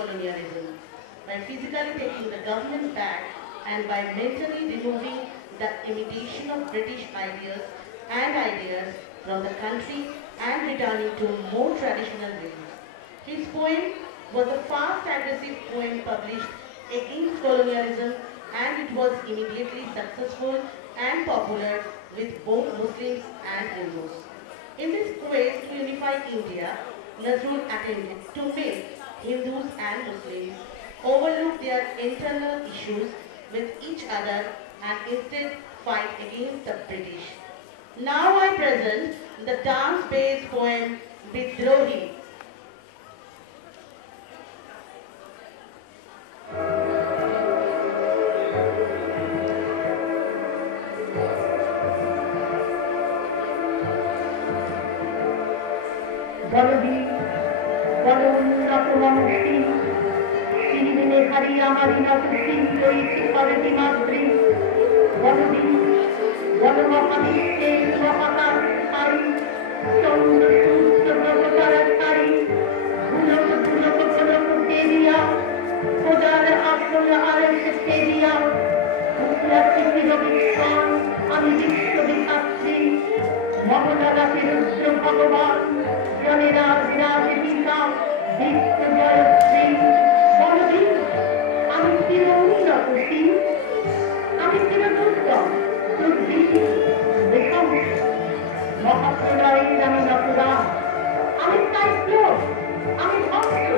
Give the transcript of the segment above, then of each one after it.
colonialism, by physically taking the government back and by mentally removing the imitation of British ideas from the country and returning to more traditional ways. His poem was a fast, aggressive poem published against colonialism, and it was immediately successful and popular with both Muslims and Hindus. In this quest to unify India, Nazrul attempted to make Hindus and Muslims overlook their internal issues with each other and instead fight against the British. Now I present the dance-based poem Bidrohi. Balbir বল উন্নত মনস্বী শিরিনে হারি আমারি নত শীঘ্রই শিখরটি Madrid Balbir বল মহাবিশ্বের মহাকাশ সারি চন্দ্র সূর্য গ্রহতারা সারি ধুলক ধুলক ধুলক দেরিয়া খোদার আসল আরশ তেরিয়া মুখলাসি চিরবিশ্বর আমি বিশ্ববিধাত্রী মহলাগাতে রুদ্র ভগবান জনেরা বিরাজিকা বিষ্ণু জয়শ্রী বলবি আমি চির উন্নতশীল আমি চির দুর্গম দুর্বৃতি বেশংস মহাপ্রলয়ের আমি নতুরা আমি সাইক্লোন আমি ধ্বংস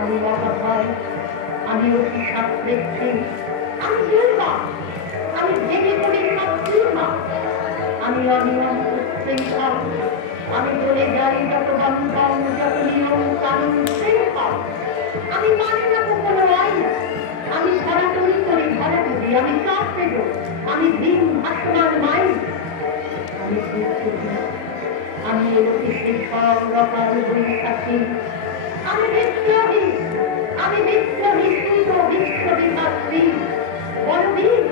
আমি মহাভয় আমি অতি সাবৃদ্ধি আমি দুর্গা আমি ভেঙে পড়ে সব দুর্গা আমি অনিয়ম উচ্ছৃঙ্খল আমি বলে যাই যত বন্ধন যত নিয়ম কানুন শৃঙ্খল আমি মানি না কোনো আইন আমি ধরাধরি করি ধরাধরি আমি চাপ দেব আমি দিন ভাসমান মাই আমি আমি এলোকে শেখর রকাল বৈশাখী আমি বিদ্রোহী শুদ্ধ বিশ্ববিধাত্রী বলবীর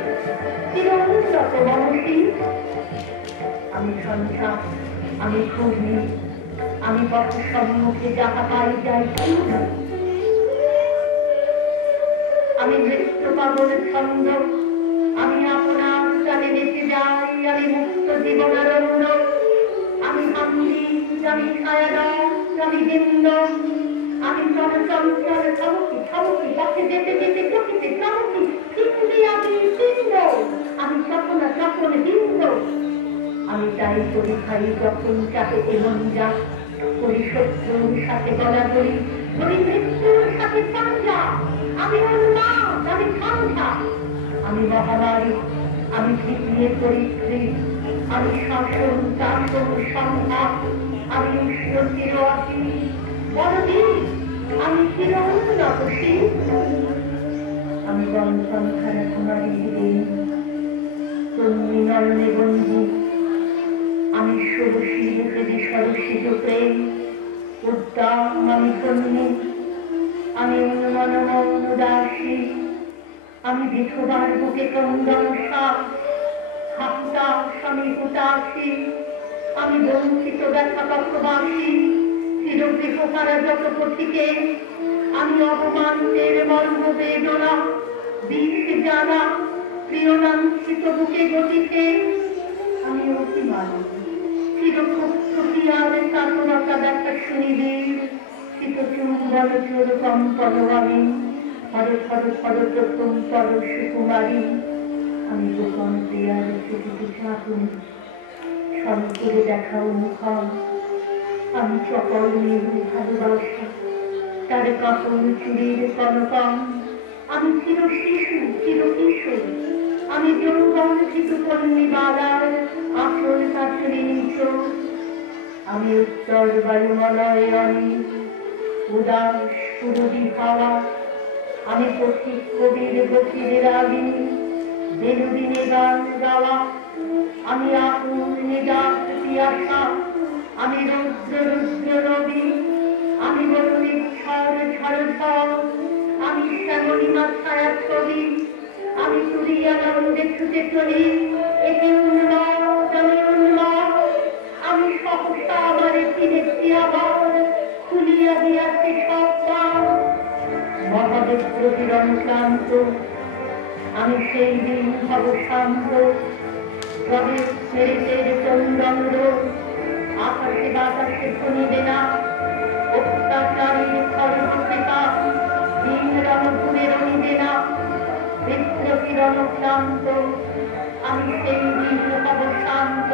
চির উন্নত মনসী আমি সন্তান আমি কর্মী আমি পথ সম্মুখে যাহা পাই যাই আমি নৃত্য পাগল ছন্দ আমি আপনার চালে বেঁচে যাই আমি মুক্ত জীবনানন্দ আমি হামলি আমি ছায়াদাস আমি বৃন্দ আমি চঞ্চল চমকি চমকি পথে যেতে যেতে চকিতে চমকি চিন্তি আমি চিহ্ন আমি চপন চপন হিন্দ আমি তাই করি খাই যখন চাপে এমন যা করি শত্রুর সাথে গলা করি করি মৃত্যুর সাথে পাঞ্জা আমি উন্মাদ আমি ঠান্ডা আমি মহামারী আমি তৃতীয় পরিত্রী আমি শাসন চাষন সংঘাত আমি উষ্ণ চির আসি বড়দিন আমি চির উন্নতশীল আমি বন্ধন খানা কুমারী দিন তন্নি নয়নে বন্ধু আমি ষোড়শী হৃদি সরসিত প্রেম উদ্দাম আমি তন্নি আমি উন্মনমন উদাসী আমি বিধবার বুকে কন্দন শ্বাস হাতাস আমি হুতাশী আমি বঞ্চিত ব্যথা পক্ষবাসী চিরগৃহহারা যত পথিকে আমি অপমানের মর্ম বেদনা বিষ জ্বালা প্রিয় লাঞ্ছিত বুকে গতিতে আমি অতি মানব চিরকুক্ষিয়ার চাতরতা দেখা শুনিবে চিতচুম্বন চোর কম্পন আমি হর হর হর প্রথম পর সুকুমারী আমি গোপন প্রিয়ার চিঠিতে চাকুন সন্তুরে দেখাও মুখম আমি চকল নেবু ভালোবাসা তার কাপড় চুরির কনকম আমি চির শিশু চির কিশোর আমি যৌবন চিতুপন্নী বালার আসল কাছুরি নিচ আমি উত্তর বায়ুমলয় অনি উদাস পুরুদি হাওয়া আমি পথিক কবির গতির রাগিনী বেলুদিনে গান গাওয়া আমি আকুল নিদাস পিয়াসা আমি রুদ্র রুদ্র রবি আমি বরুণী ঝড় ঝড় ঝড় আমি শ্যামলিমা ছায়া ছবি আমি তুলিয়া নন্দে ছুটে চলি একে উন্মাদ আমি উন্মাদ আমি সহসা আমারে ফিরেছি আবার খুলিয়া দিয়াছে সব দ্বার রুদ্র কিরণ ক্লান্ত, আমি সেই দিন হব শান্ত। রবে মেরিতের চন্দন্দ্র, আকাশে বাতাসে শুনিবে না অত্যাচারীর খড়গ কৃপা, দিন রণভূমে রণিবে না রুদ্র কিরণ ক্লান্ত, আমি সেই দিন হব শান্ত।